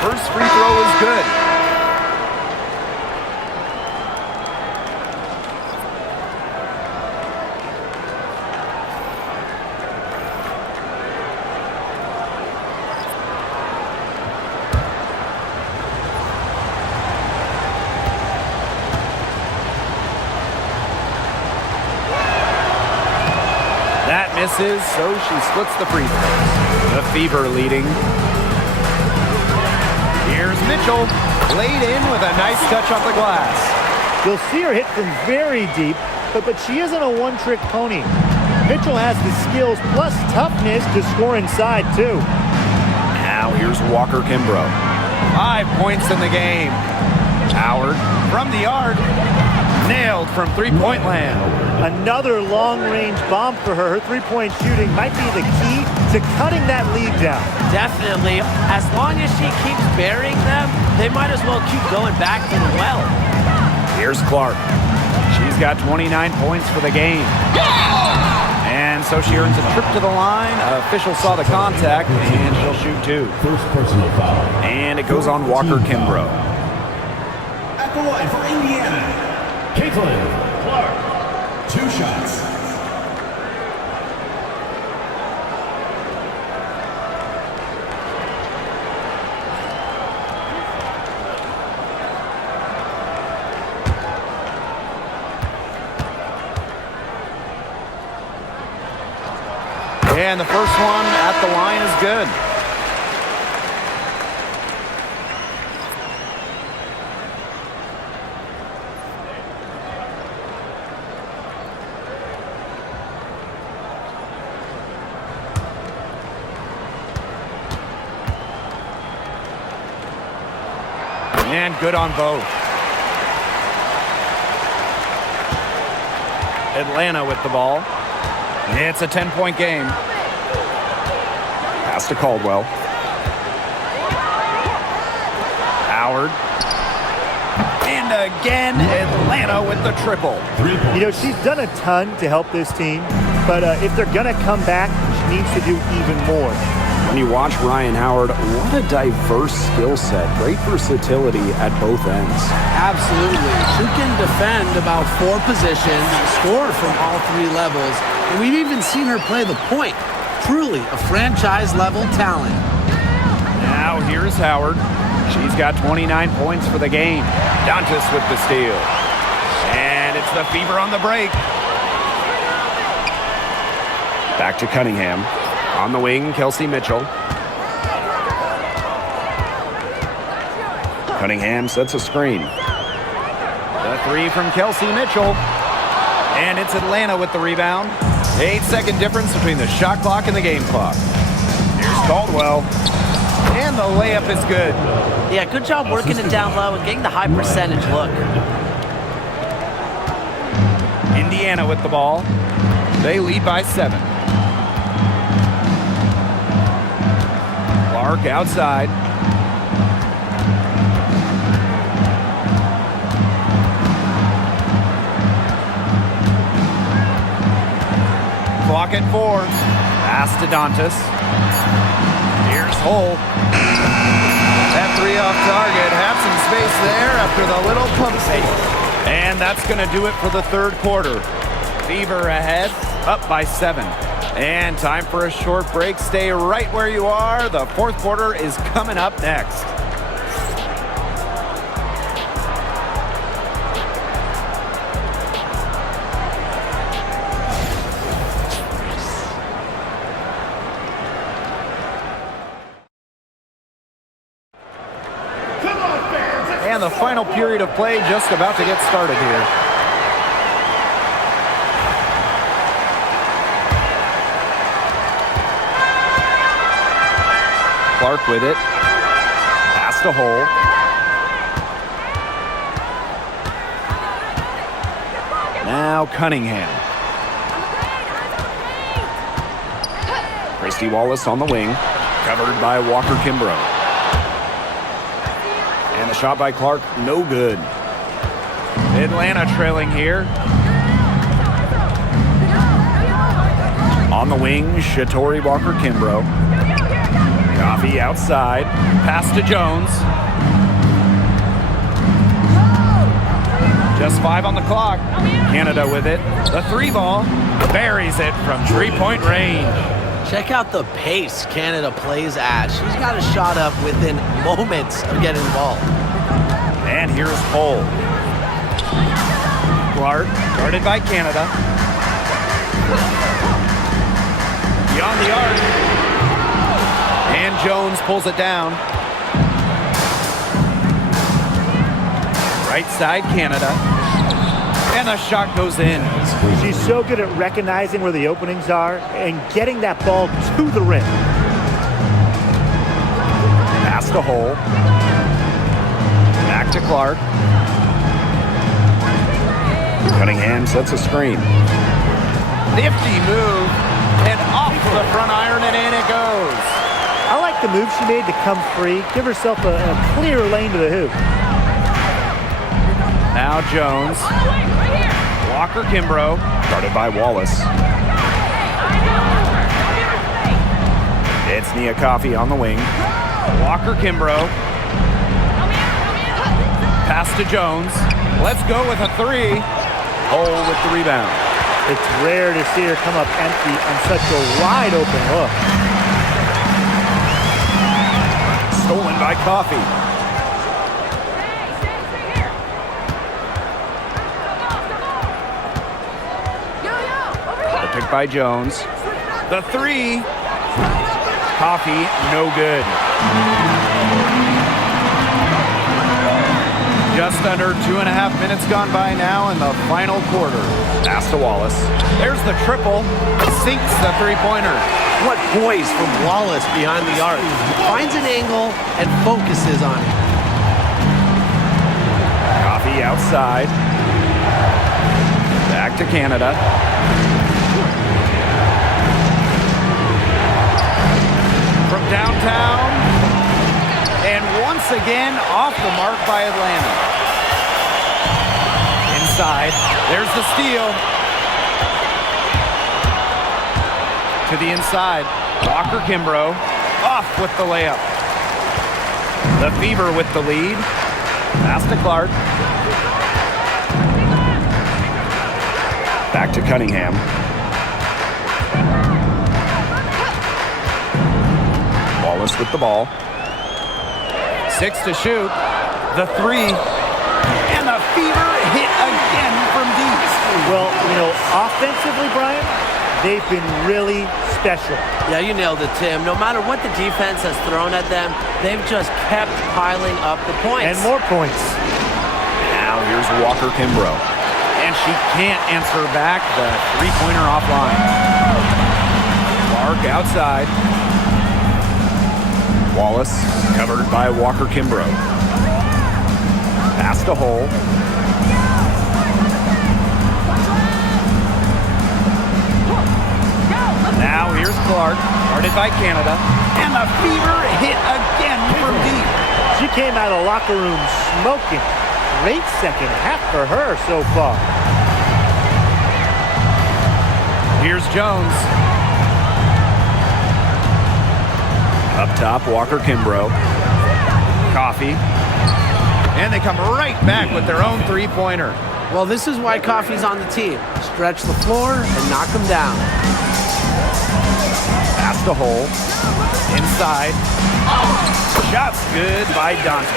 First free throw is good. That misses, so she splits the free throws. The Fever leading. Here's Mitchell, laid in with a nice touch off the glass. You'll see her hit from very deep, but she isn't a one-trick pony. Mitchell has the skills plus toughness to score inside, too. Now here's Walker Kimbrough. 5 points in the game. Howard from the arc, nailed from three-point land. Another long-range bomb for her. Her three-point shooting might be the key to cutting that lead down. Definitely. As long as she keeps burying them, they might as well keep going back to the well. Here's Clark. She's got 29 points for the game. And so she earns a trip to the line. Official saw the contact, and she'll shoot 2. First personal foul. And it goes on Walker Kimbrough. At the line for Indiana, Caitlin Clark. 2 shots. And the first one at the line is good. And good on both. Atlanta with the ball. It's a 10-point game. Pass to Caldwell. Howard. And again, Atlanta with the triple. 3 points. You know, she's done a ton to help this team, but if they're going to come back, she needs to do even more. When you watch Ryan Howard, what a diverse skill set. Great versatility at both ends. Absolutely. She can defend about 4 positions, score from all 3 levels, and we've even seen her play the point. Truly a franchise-level talent. Now here's Howard. She's got 29 points for the game. Dantas with the steal. And it's the Fever on the break. Back to Cunningham. On the wing, Kelsey Mitchell. Cunningham sets a screen. The three from Kelsey Mitchell. And it's Atlanta with the rebound. 8-second difference between the shot clock and the game clock. Here's Caldwell. And the layup is good. Yeah, good job working it down low and getting the high percentage look. Indiana with the ball. They lead by 7. Clark outside. Clock at 4. Pass to Dantas. Here's Hull. That three off target. Have some space there after the little pump fake. And that's going to do it for the third quarter. Fever ahead, up by 7. And time for a short break. Stay right where you are. The fourth quarter is coming up next. And the final period of play just about to get started here. Clark with it. Pass to Hull. Now Cunningham. Christy Wallace on the wing. Covered by Walker Kimbrough. And the shot by Clark, no good. Atlanta trailing here. On the wing, Shatori Walker Kimbrough. Coffee outside. Pass to Jones. Just 5 on the clock. Canada with it. The 3 ball. Buries it from 3-point range. Check out the pace Canada plays at. She's got a shot up within moments of getting involved. And here's Hull. Clark, guarded by Canada. Beyond the arc. And Jones pulls it down. Right side, Canada. And the shot goes in. She's so good at recognizing where the openings are and getting that ball to the rim. Pass to Hull. Back to Clark. Cunningham sets a screen. Nifty move. And off the front iron and in it goes. I like the move she made to come free. Give herself a clear lane to the hoop. Now Jones. Walker Kimbrough. Guarded by Wallace. It's Nia Coffey on the wing. Walker Kimbrough. Pass to Jones. Let's go with a 3. Hull with the rebound. It's rare to see her come up empty on such a wide open look. Stolen by Coffey. The pick by Jones. The 3. Coffee, no good. Just under 2.5 minutes gone by now in the final quarter. Pass to Wallace. There's the triple. Sinks the 3-pointer. What poise from Wallace behind the arc. Finds an angle and focuses on it. Coffey outside. Back to Canada. From downtown. And once again, off the mark by Atlanta. Inside, there's the steal. To the inside, Walker Kimbrough, off with the layup. The Fever with the lead. Pass to Clark. Back to Cunningham. Wallace with the ball. 6 to shoot. The 3. And the fever hit again from deep. Well, offensively, Brian, they've been really special. Yeah, you nailed it, Tim. No matter what the defense has thrown at them, they've just kept piling up the points. And more points. Now here's Walker Kimbrough. And she can't answer back. The three-pointer offline. Clark outside. Wallace covered by Walker Kimbrough. Pass to Hole. Now here's Clark, guarded by Canada. And the fever hit again from deep. She came out of the locker room smoking. Great second half for her so far. Here's Jones. Up top, Walker Kimbrough. Coffee. And they come right back with their own three-pointer. Well, this is why Coffey's on the team. Stretch the floor and knock them down. Pass to Hole. Inside. Shots good by Dantes.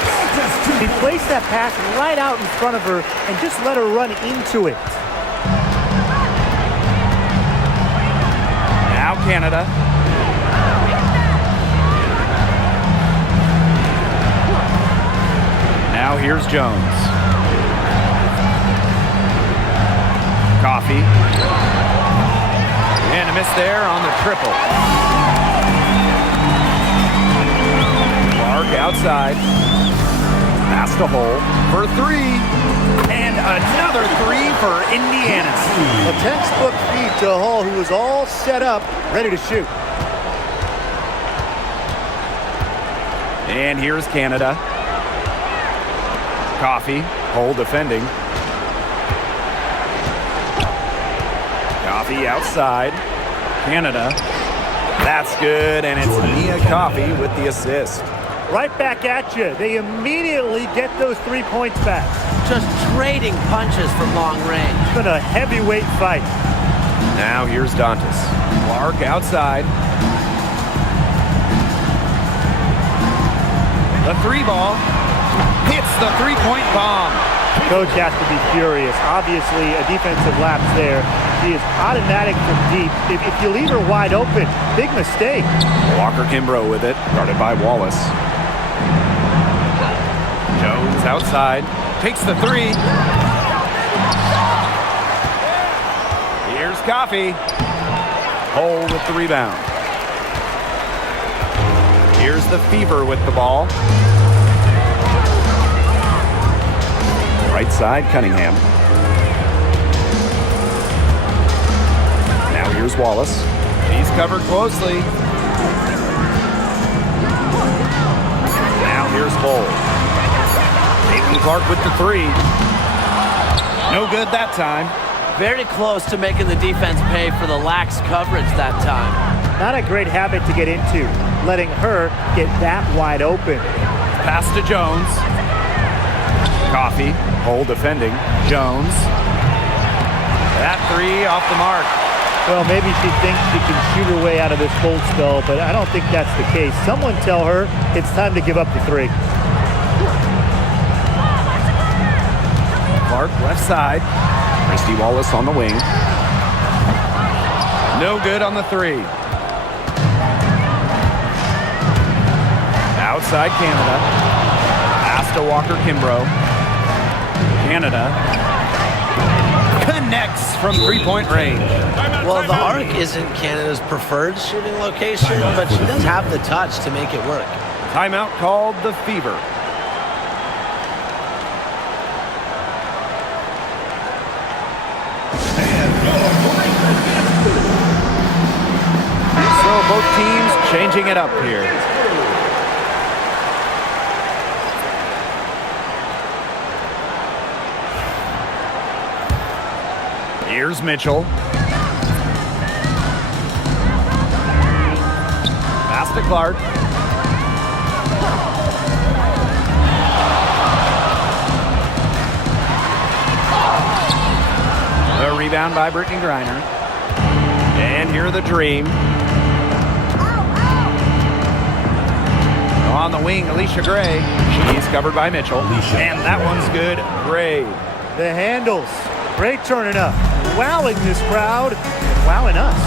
He placed that pass right out in front of her and just let her run into it. Now Canada. Now here's Jones. Coffee. And a miss there on the triple. Clark outside. Pass to Hole for 3. And another 3 for Indiana. A textbook feed to Hall, who was all set up, ready to shoot. And here's Canada. Coffee. Hole defending. Coffee outside. Canada. That's good, and it's Nia Coffee with the assist. Right back at you. They immediately get those 3 points back. Just trading punches from long range. It's been a heavyweight fight. Now here's Dantes. Clark outside. The 3 ball hits the three-point bomb. Coach has to be furious. Obviously, a defensive lapse there. She is automatic from deep. If you leave her wide open, big mistake. Walker Kimbrough with it, guarded by Wallace. Jones outside. Takes the 3. Here's Coffee. Hole with the rebound. Here's the Fever with the ball. Right side, Cunningham. Now here's Wallace. He's covered closely. Now here's Hole. Caitlin Clark with the 3. No good that time. Very close to making the defense pay for the lax coverage that time. Not a great habit to get into, letting her get that wide open. Pass to Jones. Coffee. Hole defending. Jones. That 3 off the mark. Well, maybe she thinks she can shoot her way out of this cold spell, but I don't think that's the case. Someone tell her it's time to give up the 3. Clark left side. Christy Wallace on the wing. No good on the 3. Outside Canada. Pass to Walker Kimbrough. Canada connects from three-point range. Well, the arc isn't Canada's preferred shooting location, but she does have the touch to make it work. Timeout called the Fever. So both teams changing it up here. Here's Mitchell. Pass to Clark. The rebound by Brittany Griner. And here the Dream. On the wing, Alicia Gray. She's covered by Mitchell. And that one's good. Gray. The handles. Gray turning up. Wowing this crowd. Wowing us.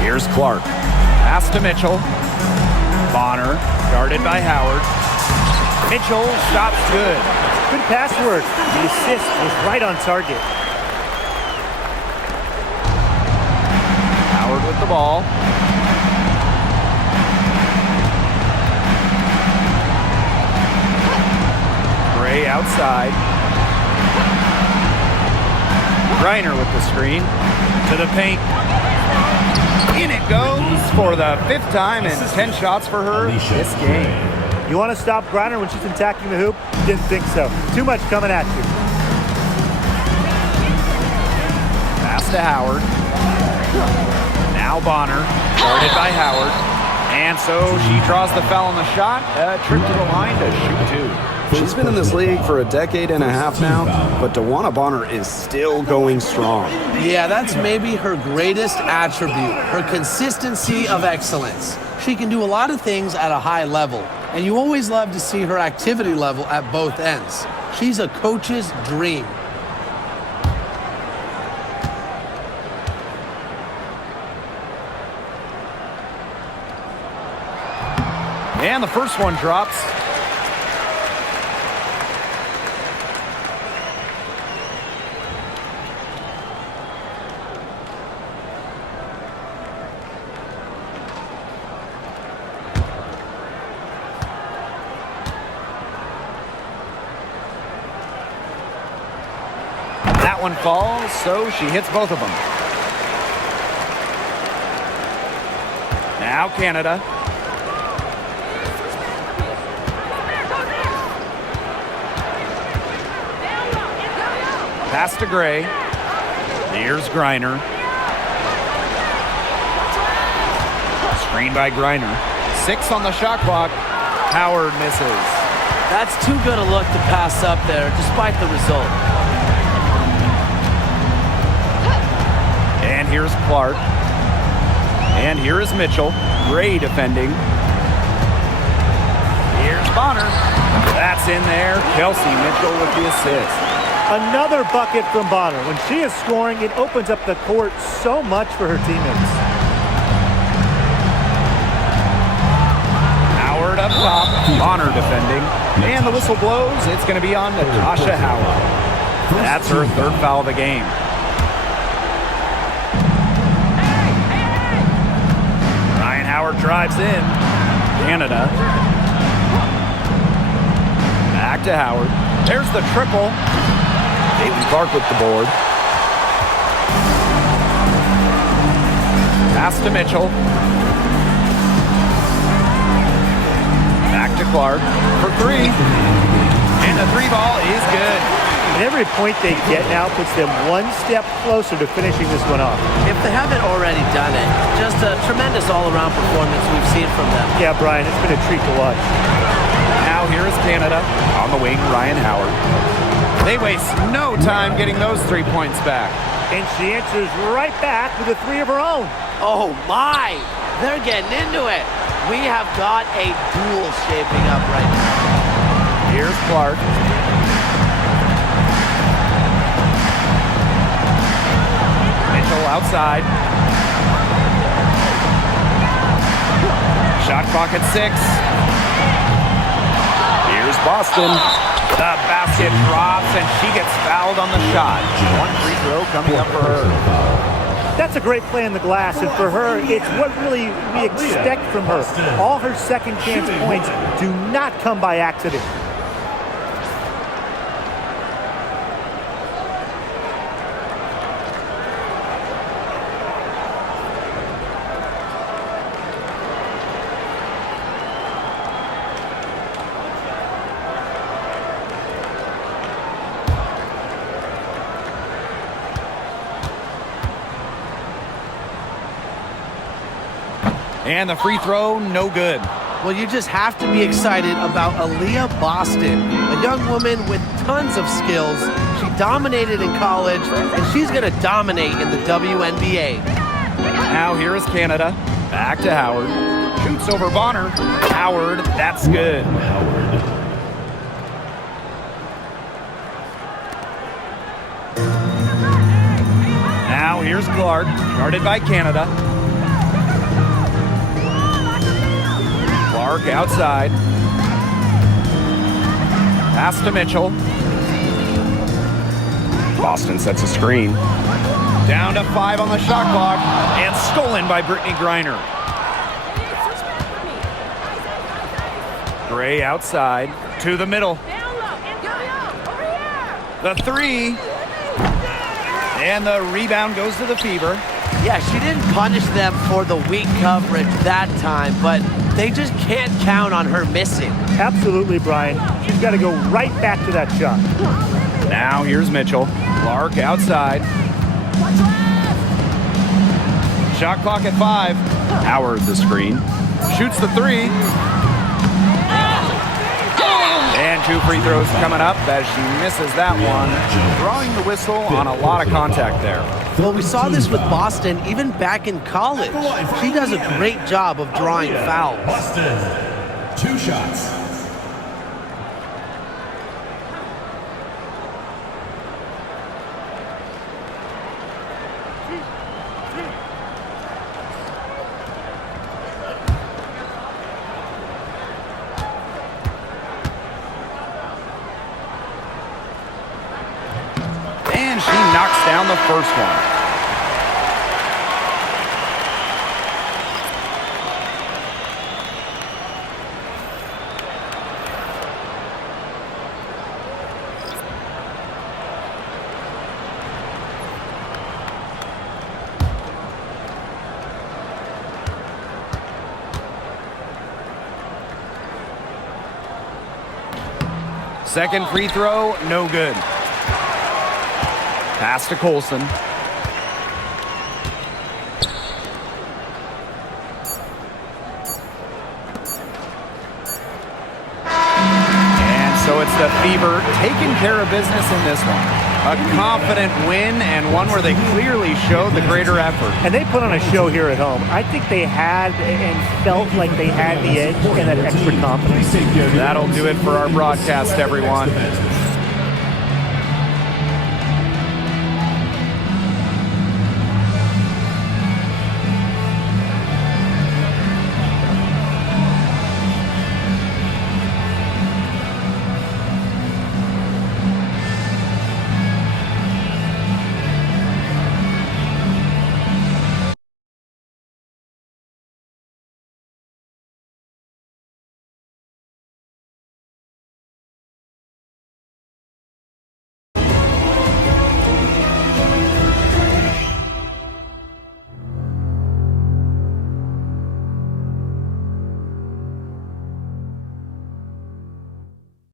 Here's Clark. Pass to Mitchell. Bonner, guarded by Howard. Mitchell, shot's good. Good pass work. The assist was right on target. Howard with the ball. Gray outside. Griner with the screen. To the paint. In it goes for the 5th time and 10 shots for her this game. You want to stop Griner when she's attacking the hoop? Didn't think so. Too much coming at you. Pass to Howard. Now Bonner, guarded by Howard. And so she draws the foul on the shot. A trip to the line to shoot 2. She's been in this league for a decade and a half now, but DeWanna Bonner is still going strong. Yeah, that's maybe her greatest attribute, her consistency of excellence. She can do a lot of things at a high level, and you always love to see her activity level at both ends. She's a coach's dream. And the first one drops. That one falls, so she hits both of them. Now Canada. Pass to Gray. Here's Griner. Screen by Griner. 6 on the shot clock. Howard misses. That's too good a look to pass up there, despite the result. And here's Clark. And here is Mitchell. Gray defending. Here's Bonner. That's in there. Kelsey Mitchell with the assist. Another bucket from Bonner. When she is scoring, it opens up the court so much for her teammates. Howard up top. Bonner defending. And the whistle blows. It's going to be on Natasha Howard. That's her 3rd foul of the game. Ryan Howard drives in. Canada. Back to Howard. There's the triple. Caitlin Clark with the board. Pass to Mitchell. Back to Clark for 3. And the 3 ball is good. And every point they get now puts them one step closer to finishing this one off. If they haven't already done it, just a tremendous all-around performance we've seen from them. Yeah, Brian, it's been a treat to watch. Now here is Canada. On the wing, Ryan Howard. They waste no time getting those 3 points back. And she answers right back with a 3 of her own. Oh my! They're getting into it. We have got a duel shaping up right now. Here's Clark. Mitchell outside. Shot clock at 6. Here's Boston. The basket drops, and she gets fouled on the shot. 1 free throw coming up for her. That's a great play in the glass, and for her, it's what really we expect from her. All her second chance points do not come by accident. And the free throw, no good. Well, you just have to be excited about Aaliyah Boston, a young woman with tons of skills. She dominated in college, and she's going to dominate in the WNBA. Now here is Canada. Back to Howard. Shoots over Bonner. Howard, that's good. Howard. Now here's Clark, guarded by Canada. Clark outside. Pass to Mitchell. Boston sets a screen. Down to 5 on the shot clock, and stolen by Brittany Griner. Gray outside to the middle. The 3. And the rebound goes to the Fever. Yeah, she didn't punish them for the weak coverage that time, but they just can't count on her missing. Absolutely, Brian. She's got to go right back to that shot. Now here's Mitchell. Clark outside. Shot clock at 5. Howard the screen. Shoots the 3. And 2 free throws coming up as she misses that one. Drawing the whistle on a lot of contact there. Well, we saw this with Boston even back in college. She does a great job of drawing fouls. Boston. 2 shots. And she knocks down the first one. Second free throw, no good. Pass to Colson. And so it's the Fever taking care of business in this one. A confident win and one where they clearly showed the greater effort. And they put on a show here at home. I think they had and felt like they had the edge and that extra confidence. That'll do it for our broadcast, everyone.